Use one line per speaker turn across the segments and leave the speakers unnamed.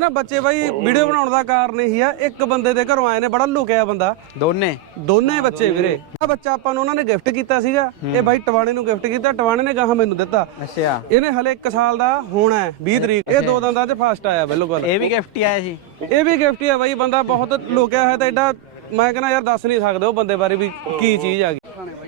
ਨਾ ਬੱਚੇ ਬਾਈ ਵੀਡੀਓ ਬਣਾਉਣ ਦਾ ਕਾਰਨ ਇਹੀ ਆ ਇੱਕ ਬੰਦੇ ਦੇ ਘਰੋਂ ਆਏ ਨੇ ਬੜਾ ਲੁਕਿਆ ਬੰਦਾ।
ਦੋਨੇ।
ਦੋਨੇ ਬੱਚੇ ਵੀਰੇ। ਆ ਬੱਚਾ ਆਪਾਂ ਨੂੰ ਉਹਨਾਂ ਨੇ ਗਿਫਟ ਕੀਤਾ ਸੀਗਾ। ਇਹ ਬਾਈ ਟਵਾਣੇ ਨੂੰ ਗਿਫਟ ਕੀਤਾ ਟਵਾਣੇ ਨੇ ਗਾਹਾਂ ਮੈਨੂੰ ਦਿੱਤਾ।
ਅੱਛਾ।
ਇਹਨੇ ਹਲੇ 1 ਸਾਲ ਦਾ ਹੋਣਾ ਹੈ 20 ਤਰੀਕ। ਇਹ ਦੋ ਦੰਦਾਂ 'ਚ ਫਾਸਟ ਆਇਆ ਬਿਲਕੁਲ।
ਇਹ ਵੀ ਗਿਫਟ ਹੀ ਆਇਆ ਸੀ।
ਇਹ ਵੀ ਗਿਫਟ ਹੀ ਆ ਬਾਈ ਬੰਦਾ ਬਹੁਤ ਲੁਕਿਆ ਹੋਇਆ ਤਾਂ ਐਡਾ ਮੈਂ ਕਹਿੰਦਾ ਯਾਰ ਦੱਸ ਨਹੀਂ ਸਕਦੇ ਉਹ ਬੰਦੇ ਬਾਰੇ ਵੀ ਕੀ ਚੀਜ਼ ਆ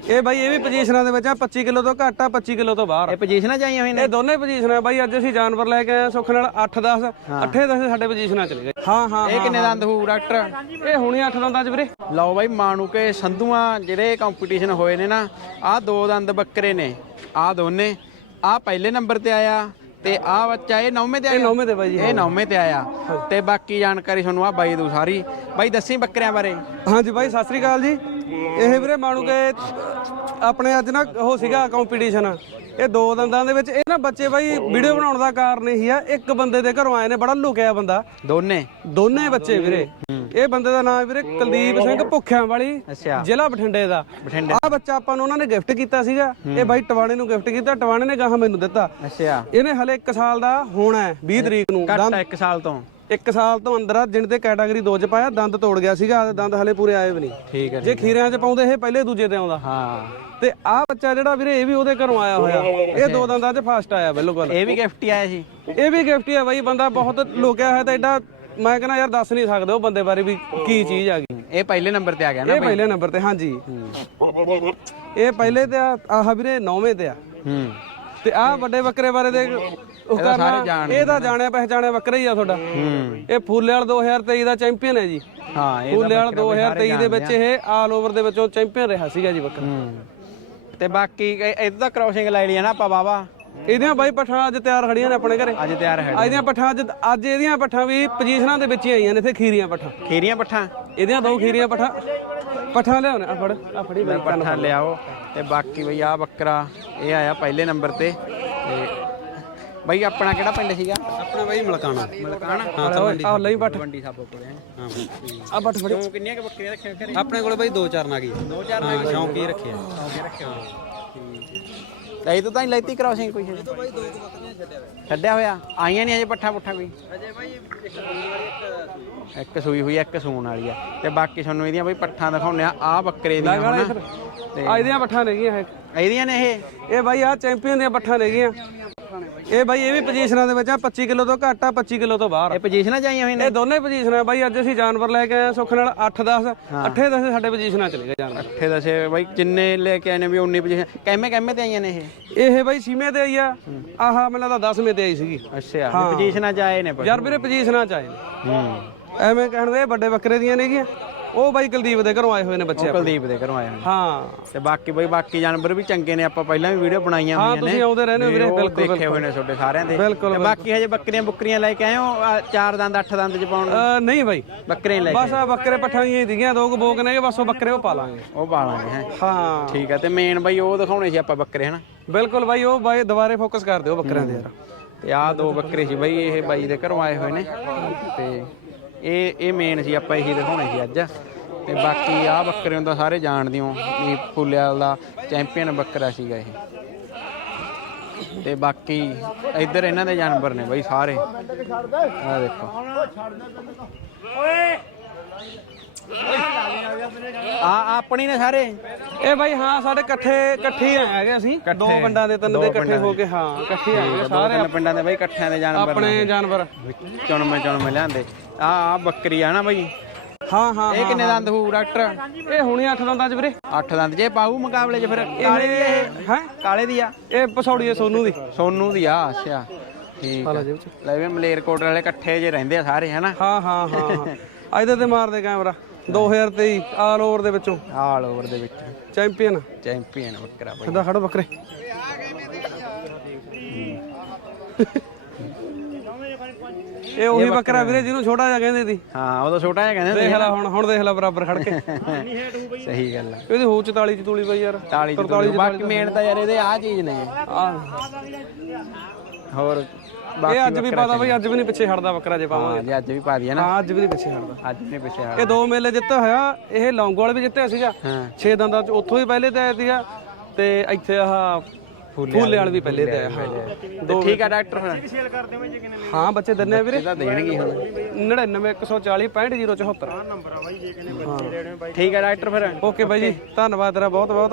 ਇਹ ਬਾਈ ਇਹ ਵੀ ਪੋਜੀਸ਼ਨਾਂ ਦੇ ਵਿੱਚ ਆ 25 ਕਿਲੋ ਤੋਂ ਘੱਟ ਆ 25 ਕਿਲੋ ਤੋਂ ਬਾਹਰ ਆ।
ਇਹ ਪੋਜੀਸ਼ਨਾਂ ਚਾਹੀਆਂ ਹੋਈਆਂ ਨੇ?
ਇਹ ਦੋਨੇ ਪੋਜੀਸ਼ਨਾਂ ਬਾਈ ਅੱਜ ਅਸੀਂ ਜਾਨਵਰ ਲੈ ਕੇ ਆਏ ਸੁੱਖ ਨਾਲ 8 10 8 10 ਸਾਡੇ ਪੋਜੀਸ਼ਨਾਂ ਚਲੇ ਗਏ। ਹਾਂ ਹਾਂ
ਇਹ ਕਿੰਨੇ ਦੰਦ ਹੋਊ ਡਾਕਟਰ?
ਇਹ ਹੁਣੀ 8 ਦੰਦਾਂ 'ਚ ਵੀਰੇ।
ਲਓ ਬਾਈ ਮਾਣੂ ਕੇ ਸੰਧੂਆਂ ਜਿਹੜੇ ਕੰਪੀਟੀਸ਼ਨ ਹੋਏ ਨੇ ਨਾ ਆਹ ਦੋ ਦੰਦ ਬੱਕਰੇ ਨੇ ਆਹ ਦੋਨੇ। ਆਹ ਪਹਿਲੇ ਨੰਬਰ ਤੇ ਆਇਆ ਤੇ ਆਹ ਬੱਚਾ ਇਹ ਨੌਵੇਂ ਤੇ
ਇਹ
ਆਇਆ?
ਨੌਵੇਂ ਤੇ ਬਾਈ ਜੀ
ਇਹ ਨੌਵੇਂ ਤੇ ਆਇਆ। ਤੇ ਬਾਕੀ ਜਾਣਕਾਰੀ ਤੁਹਾਨੂੰ ਆ ਬਾਈ ਦੂ ਸਾਰੀ। ਬਾਈ ਦੱਸੀ ਬੱਕਰਿਆਂ ਬਾਰੇ।
ਹਾਂਜੀ ਬਾਈ ਸਤਿ ਸ੍ਰੀ ਅਕਾਲ ਜੀ। ਇਹ ਵੀਰੇ ਮਾਣੂ ਕੇ ਆਪਣੇ ਅੱਜ ਨਾ ਉਹ ਸੀਗਾ ਕੰਪੀਟੀਸ਼ਨ ਇਹ ਦੋ ਦੰਦਾਂ ਦੇ ਵਿੱਚ ਇਹ ਨਾ ਬੱਚੇ ਬਾਈ ਵੀਡੀਓ ਬਣਾਉਣ ਦਾ ਕਾਰਨ ਇਹੀ ਆ ਇੱਕ ਬੰਦੇ ਦੇ ਘਰੋਂ ਆਏ ਨੇ ਬੜਾ ਲੁਕਿਆ ਬੰਦਾ।
ਦੋਨੇ?
ਦੋਨੇ ਬੱਚੇ ਵੀਰੇ। ਇਹ ਬੰਦੇ ਦਾ ਨਾਮ ਵੀਰੇ ਕੁਲਦੀਪ ਸਿੰਘ ਭੁੱਖਿਆਂ ਵਾਲੀ
ਅੱਛਾ।
ਜ਼ਿਲ੍ਹਾ ਬਠਿੰਡੇ ਦਾ।
ਬਠਿੰਡੇ।
ਆ ਬੱਚਾ ਆਪਾਂ ਨੂੰ ਉਹਨਾਂ ਨੇ ਗਿਫਟ ਕੀਤਾ ਸੀਗਾ। ਇਹ ਬਾਈ ਟਵਾਣੇ ਨੂੰ ਗਿਫਟ ਕੀਤਾ ਟਵਾਣੇ ਨੇ ਗਾਹਾਂ ਮੈਨੂੰ ਦਿੱਤਾ।
ਅੱਛਾ।
ਇਹਨੇ ਹਲੇ 1 ਸਾਲ ਦਾ ਹੋਣਾ ਹੈ 20 ਤਰੀਕ ਨੂੰ
ਘੱਟ ਆ ਇੱਕ ਸਾਲ ਤੋਂ।
1 ਸਾਲ ਤੋਂ ਅੰਦਰ ਆ ਜਿਣ ਤੇ ਕੈਟਾਗਰੀ 2 ਚ ਪਾਇਆ ਦੰਦ ਤੋੜ ਗਿਆ ਸੀਗਾ ਦੰਦ ਹਲੇ ਪੂਰੇ ਆਏ ਵੀ ਨਹੀਂ।
ਠੀਕ ਹੈ
ਜੇ ਖੀਰਿਆਂ ਚ ਪਾਉਂਦੇ ਇਹ ਪਹਿਲੇ ਦੂਜੇ ਤੇ ਆਉਂਦਾ।
ਹਾਂ।
ਤੇ ਆਹ ਬੱਚਾ ਜਿਹੜਾ ਵੀਰੇ ਇਹ ਵੀ ਉਹਦੇ ਘਰੋਂ ਆਇਆ ਹੋਇਆ। ਇਹ ਦੋ ਦੰਦਾਂ 'ਚ ਫਾਸਟ ਆਇਆ ਬਿਲਕੁਲ।
ਇਹ ਵੀ ਗਿਫਟ ਹੀ ਆਇਆ ਸੀ।
ਇਹ ਵੀ ਗਿਫਟ ਹੀ ਆ ਬਾਈ ਬੰਦਾ ਬਹੁਤ ਲੁਕਿਆ ਹੋਇਆ ਤਾਂ ਐਡਾ ਮੈਂ ਕਹਿੰਦਾ ਯਾਰ ਦੱਸ ਨਹੀਂ ਸਕਦੇ ਉਹ ਬੰਦੇ ਬਾਰੇ ਵੀ ਕੀ ਚੀਜ਼ ਆ ਗਈ।
ਇਹ ਪਹਿਲੇ ਨੰਬਰ ਤੇ ਆ ਗਿਆ ਨਾ
ਇਹ ਪਹਿਲੇ ਨੰਬਰ ਤੇ ਹਾਂਜੀ। ਇਹ ਪਹਿਲੇ ਤੇ ਆ ਆਹ ਵੀਰੇ ਨੌਵੇਂ ਤੇ ਆ।
ਹੂੰ।
ਤੇ ਆਹ ਵੱਡੇ ਬੱਕਰੇ ਬਾਰੇ ਦੇ ਉਹ
ਸਾਰੇ
ਕਰਨਾ
ਜਾਣਦੇ
ਇਹ ਤਾਂ ਜਾਣਿਆ ਪਹਿਚਾਣਿਆ ਬੱਕਰਾ ਹੀ ਆ ਤੁਹਾਡਾ।
ਹੂੰ।
ਇਹ ਫੂਲੇ ਵਾਲ 2023 ਦਾ ਚੈਂਪੀਅਨ ਹੈ ਜੀ।
ਹਾਂ ਇਹ
ਫੂਲੇ ਵਾਲ 2023 ਦੇ ਵਿੱਚ ਇਹ ਆਲ ਓਵਰ ਦੇ ਵਿੱਚੋਂ ਚੈਂਪੀਅਨ ਰਿਹਾ ਸੀਗਾ ਜੀ
ਹੂੰ। ਤੇ ਬਾਕੀ ਇਹਦਾ ਤਾਂ ਕ੍ਰੋਸਿੰਗ ਲੈ ਲਈ ਨਾ ਆਪਾਂ ਬਾਬਾ
ਇਹਦੀਆਂ ਬਾਈ ਪੱਠਾਂ ਅੱਜ ਤਿਆਰ ਖੜੀਆਂ ਨੇ ਆਪਣੇ ਘਰੇ।
ਅੱਜ ਤਿਆਰ ਹੈ
ਅੱਜ ਦੀਆਂ ਪੱਠਾਂ ਅੱਜ ਅੱਜ ਇਹਦੀਆਂ ਪੱਠਾਂ ਵੀ ਪੋਜੀਸ਼ਨਾਂ ਦੇ ਵਿੱਚ ਹੀ ਆਈਆਂ ਨੇ ਇੱਥੇ ਖੀਰੀਆਂ ਪੱਠਾਂ।
ਖੀਰੀਆਂ ਪੱਠਾਂ?
ਇਹਦੀਆਂ ਦੋ ਖੀਰੀਆਂ ਪੱਠਾਂ। ਪੱਠਾਂ ਲਿਆਉਣੇ ਆ ਫੜ ਆ ਫੜੀ ਬਾਈ
ਪੱਠਾ ਲਿਆਓ। ਤੇ ਬਾਕੀ ਬਈ ਆ ਬੱਕਰਾ ਇਹ ਆਇਆ ਪਹਿਲੇ ਨੰਬਰ ਤੇ। ਤੇ ਬਈ ਆਪਣਾ ਕਿਹੜਾ ਪਿੰਡ ਸੀਗਾ?
ਆਪਣਾ ਬਾਈ ਮਲਕਾਣਾ।
ਮਲਕਾਣਾ?
ਹਾਂ ਆ ਲਈ ਪੱਠ
ਮੰਡੀ ਸਾਬੋ ਕੋਲੇ ਹੈ
ਆ ਪੱਠ ਫੜੀ
ਤੂੰ ਕਿੰਨੀਆਂ ਕਿ ਬੱਕਰੀਆਂ ਰੱਖੀਆਂ ਘਰੇ?
ਆਪਣੇ ਕੋਲ ਬਾਈ ਦੋ ਚਾਰ ਨਾਗੀ।
ਦੋ ਚਾਰ
ਹਾਂ ਸ਼ੌਂਕ ਹੀ ਰੱਖਿਆ
ਲੈ ਤੂੰ ਤਾਂ ਲੈਤੀ ਕ੍ਰੋਸਿੰਗ ਕੋਈ। ਇਹ
ਬਾਈ ਦੋ ਬੱਕਰੀਆਂ ਛੱਡਿਆ ਹੋਇਆ।
ਛੱਡਿਆ ਹੋਇਆ? ਆਈਆਂ ਨਹੀਂ ਅਜੇ ਪੱਠਾ ਪੁੱਠਾ ਕੋਈ?
ਅਜੇ ਬਾਈ ਇੱਕ
ਸੂਈ ਹੋਈ ਇੱਕ ਸੂਣ ਵਾਲੀ ਆ। ਤੇ ਬਾਕੀ ਤੁਹਾਨੂੰ ਇਹਦੀਆਂ ਬਈ ਪੱਠਾਂ ਦਿਖਾਉਂਦੇ ਆ। ਆ ਬੱਕਰੇ ਦੀਆਂ ਤੇ
ਆ ਇਹਦੀਆਂ ਪੱਠਾਂ ਨੇਗੀਆਂ ਇਹ।
ਇਹਦੀਆਂ ਨੇ ਇਹ?
ਇਹ ਬਾਈ ਆ ਚੈਂਪੀਅਨ ਦੀਆਂ ਪੱਠਾਂ ਨੇਗੀਆਂ। ਇਹ ਬਾਈ ਇਹ ਵੀ ਪੋਜੀਸ਼ਨਾਂ ਦੇ ਵਿੱਚ ਆ 25 ਕਿਲੋ ਤੋਂ ਘੱਟ ਆ 25 ਕਿਲੋ ਤੋਂ ਬਾਹਰ।
ਇਹ ਪੋਜੀਸ਼ਨਾਂ ਚਾਹੀਆਂ ਹੋਈਆਂ ਨੇ?
ਇਹ ਦੋਨੇ ਪੋਜੀਸ਼ਨਾਂ ਬਾਈ ਅੱਜ ਅਸੀਂ ਜਾਨਵਰ ਲੈ ਕੇ ਆਏ ਸੁੱਖ ਨਾਲ 8 10 8 10 ਸਾਡੇ ਪੋਜੀਸ਼ਨਾਂ ਚਲੇ ਗਏ ਜਾਨਵਰ।
ਅੱਠੇ ਦਸੇ ਬਈ ਜਿੰਨੇ ਲੈ ਕੇ ਆਏ ਨੇ ਵੀ 19 ਪੋਜੀਸ਼ਨ ਕੈਮੇ ਕੈਮੇ ਤੇ ਆਈਆਂ ਨੇ ਇਹ?
ਇਹ ਬਾਈ ਛੀਵੇਂ ਤੇ ਆਈ ਆ। ਆਹ ਮੈਨੂੰ ਲੱਗਦਾ 10ਵੇਂ ਤੇ ਆਈ ਸੀਗੀ।
ਅੱਛਾ ਪੋਜੀਸ਼ਨਾਂ ਚ ਆਏ ਨੇ
ਯਾਰ ਵੀਰੇ ਪੋਜੀਸ਼ਨਾਂ ਚ ਆਏ ਨੇ।
ਹੂੰ।
ਐਵੇਂ ਕਹਿਣ ਦੇ ਵੱਡੇ ਬੱਕਰੇ ਦੀਆਂ ਨੇਗੀਆਂ। ਉਹ ਬਾਈ ਕੁਲਦੀਪ ਦੇ ਘਰੋਂ ਆਏ ਹੋਏ ਨੇ ਬੱਚੇ ਆਪਣੇ।
ਕੁਲਦੀਪ ਦੇ ਘਰੋਂ ਆਏ ਹੋਏ
ਹਾਂ।
ਤੇ ਬਾਕੀ ਬਈ ਬਾਕੀ ਜਾਨਵਰ ਵੀ ਚੰਗੇ ਨੇ ਆਪਾਂ ਪਹਿਲਾਂ ਵੀ ਵੀਡੀਓ ਬਣਾਈਆਂ
ਹਾਂ
ਹੋਈਆਂ ਨੇ।
ਤੁਸੀਂ ਆਉਂਦੇ ਰਹਿੰਦੇ ਹੋ ਵੀਰੇ
ਉਹ
ਬਿਲਕੁਲ
ਦੇਖੇ ਹੋਏ ਨੇ ਤੁਹਾਡੇ ਸਾਰਿਆਂ ਦੇ।
ਬਿਲਕੁਲ,
ਤੇ ਬਾਕੀ ਹਜੇ ਬੱਕਰੀਆਂ ਬੁੱਕਰੀਆਂ ਲੈ ਕੇ ਆਏ ਹੋ? ਆਹ ਚਾਰ ਦੰਦ ਅੱਠ ਦੰਦ ਚ ਪਾਉਣ
ਅਹ ਨਹੀਂ ਬਾਈ।
ਬੱਕਰੇ ਲੈ ਕੇ
ਬਸ ਆ ਬੱਕਰੇ ਪੱਠਾਂ ਦੀਆਂ ਹੀ ਸੀਗੀਆਂ ਦੋ ਕੁ ਬੋਕ ਨੇ ਬਸ ਉਹ ਬੱਕਰੇ ਉਹ ਪਾ ਲਾਂਗੇ।
ਉਹ ਪਾ ਲਾਂਗੇ ਹੈ।
ਹਾਂ।
ਠੀਕ ਆ ਤੇ ਮੇਨ ਬਈ ਉਹ ਦਿਖਾਉਣੇ ਸੀ ਆਪਾਂ ਬੱਕਰੇ ਹਨਾ?
ਬਿਲਕੁਲ ਬਾਈ ਉਹ ਬਾਈ ਦੁਬਾਰੇ ਫੋਕਸ ਕਰ ਦਿਓ ਬੱਕਰਿਆਂ ਦੇ ਯਾਰ।
ਤੇ ਆਹ ਦੋ ਬੱਕਰੇ ਸੀ ਬਈ ਇਹ ਬਾਈ ਦੇ ਘਰੋਂ ਆਏ ਹੋਏ ਨੇ। ਤੇ ਇਹ ਇਹ ਮੇਨ ਸੀ ਆਪਾਂ ਇਹੀ ਦਿਖਾਉਣੇ ਸੀ ਅੱਜ। ਤੇ ਬਾਕੀ ਆਹ ਬੱਕਰੇ ਨੂੰ ਤਾਂ ਸਾਰੇ ਜਾਣਦੇ ਹੋ ਵੀ ਫੁੱਲਿਆਲ ਦਾ ਚੈਂਪੀਅਨ ਬੱਕਰਾ ਸੀਗਾ ਇਹ। ਤੇ ਬਾਕੀ ਇੱਧਰ ਇਹਨਾਂ ਦੇ ਜਾਨਵਰ ਨੇ ਬਈ ਸਾਰੇ। ਆਹ ਦੇਖੋ। ਆ ਆਪਣੀ ਨੇ ਸਾਰੇ?
ਇਹ ਬਾਈ ਹਾਂ ਸਾਡੇ ਇਕੱਠੇ ਇਕੱਠੇ ਆਏ ਹੈਗੇ ਅਸੀਂ। ਦੋ ਪਿੰਡਾਂ ਦੇ ਤਿੰਨ ਦੇ ਇਕੱਠੇ ਹੋ ਕੇ ਹਾਂ ਇਕੱਠੇ ਆਏ ਹੈਗੇ ਸਾਰੇ
ਤਿੰਨ ਪਿੰਡਾਂ ਦੇ ਬਈ ਇਕੱਠਿਆਂ ਦੇ ਜਾਨਵਰ
ਆਪਣੇ ਜਾਨਵਰ।
ਚੁਣਵੇਂ ਚੁਣਵੇਂ ਲਿਆਂਦੇ। ਆ ਆ ਬੱਕਰੀ ਆ ਨਾ ਬਈ।
ਹਾਂ ਹਾਂ
ਇਹ ਕਿੰਨੇ ਦੰਦ ਹੋਊ ਡਾਕਟਰ?
ਇਹ ਹੁਣੀ ਅੱਠ ਦੰਦਾਂ ਚ ਵੀਰੇ।
ਅੱਠ ਦੰਦ ਜੇ ਪਾਊ ਮੁਕਾਬਲੇ 'ਚ ਫਿਰ। ਕਾਲੇ ਦੀ ਇਹ?
ਹੈ?
ਕਾਲੇ ਦੀ ਆ?
ਇਹ ਪਸੌੜੀ ਹੈ ਸੋਨੂ ਦੀ।
ਸੋਨੂ ਦੀ ਆ ਅੱਛਾ। ਠੀਕ ਲੈ ਵੀ ਮਲੇਰਕੋਟ ਵਾਲੇ ਇਕੱਠੇ ਜੇ ਰਹਿੰਦੇ ਆ ਸਾਰੇ ਹਨਾ?
ਹਾਂ ਹਾਂ ਹਾਂ ਹਾਂ। ਅੱਜ ਤੇ ਮਾਰਦੇ ਕੈਮਰਾ। 2023 ਆਲ ਓਵਰ ਦੇ ਵਿੱਚੋਂ।
ਆਲ ਓਵਰ ਦੇ ਵਿੱਚ।
ਚੈਂਪੀਅਨ।
ਚੈਂਪੀਅਨ ਬੱਕਰਾ ਬਈ
ਸਿੱਧਾ ਖੜੋ ਬੱਕਰੇ। ਇਹ ਉਹੀ ਬੱਕਰਾ ਵੀਰੇ ਜਿਹਨੂੰ ਛੋਟਾ ਜਿਹਾ ਕਹਿੰਦੇ ਸੀ।
ਹਾਂ ਉਦੋਂ ਛੋਟਾ ਜਿਹਾ ਕਹਿੰਦੇ
ਦੇਖ ਲੈ ਹੁਣ ਹੁਣ ਦੇਖ ਲੈ ਬਰਾਬਰ ਖੜ ਕੇ।
ਸਹੀ ਗੱਲ ਆ।
ਇਹਦੀ ਹੋ 44 ਚ ਤੂਲੀ ਪਈ ਯਾਰ।
ਤਾਲੀ ਚ ਬਾਕੀ ਮੇਨ ਤਾਂ ਯਾਰ ਇਹਦੇ ਆ ਚੀਜ਼ ਨੇ।
ਆਹ।
ਹੋਰ
ਇਹ ਅੱਜ ਵੀ ਪਾਦਾ ਬਈ ਅੱਜ ਵੀ ਨਹੀਂ ਪਿੱਛੇ ਹਟਦਾ ਬੱਕਰਾ ਜੇ
ਹਾਂ ਜੀ ਅੱਜ ਵੀ ਪਾ ਦਿਆ ਨਾ।
ਹਾਂ ਅੱਜ ਵੀ ਨਹੀਂ ਪਿੱਛੇ ਹਟਦਾ।
ਅੱਜ ਨੇ ਪਿੱਛੇ ਆ
ਇਹ ਦੋ ਮੇਲੇ ਜਿੱਤਿਆ ਹੋਇਆ ਇਹ ਲੌਂਗੋਵਾਲ ਵੀ ਜਿੱਤਿਆ ਸੀਗਾ।
ਹਾਂ।
ਛੇ ਦੰਦਾਂ ਚ ਉੱਥੋਂ ਹੀ ਪਹਿਲੇ ਤੇ ਆਇਆ ਸੀਗਾ ਤੇ ਇੱਥੇ ਆਹ ਫੂਲੇ ਵਾਲ ਵੀ ਪਹਿਲੇ ਤੇ ਆਇਆ ਹਾਂ।
ਤੇ ਠੀਕ ਆ ਡਾਕਟਰ ਹੁਣ।
ਹਾਂ ਬੱਚੇ ਦਿੰਨੇ ਆ ਵੀਰੇ।
ਇਹਦਾ ਦੇਣਗੇ ਹੁਣ।
99 140 65 074
ਠੀਕ ਆ ਡਾਕਟਰ ਫਿਰ।
ਓਕੇ ਬਾਈ ਜੀ ਧੰਨਵਾਦ ਤੇਰਾ ਬਹੁਤ ਬਹੁਤ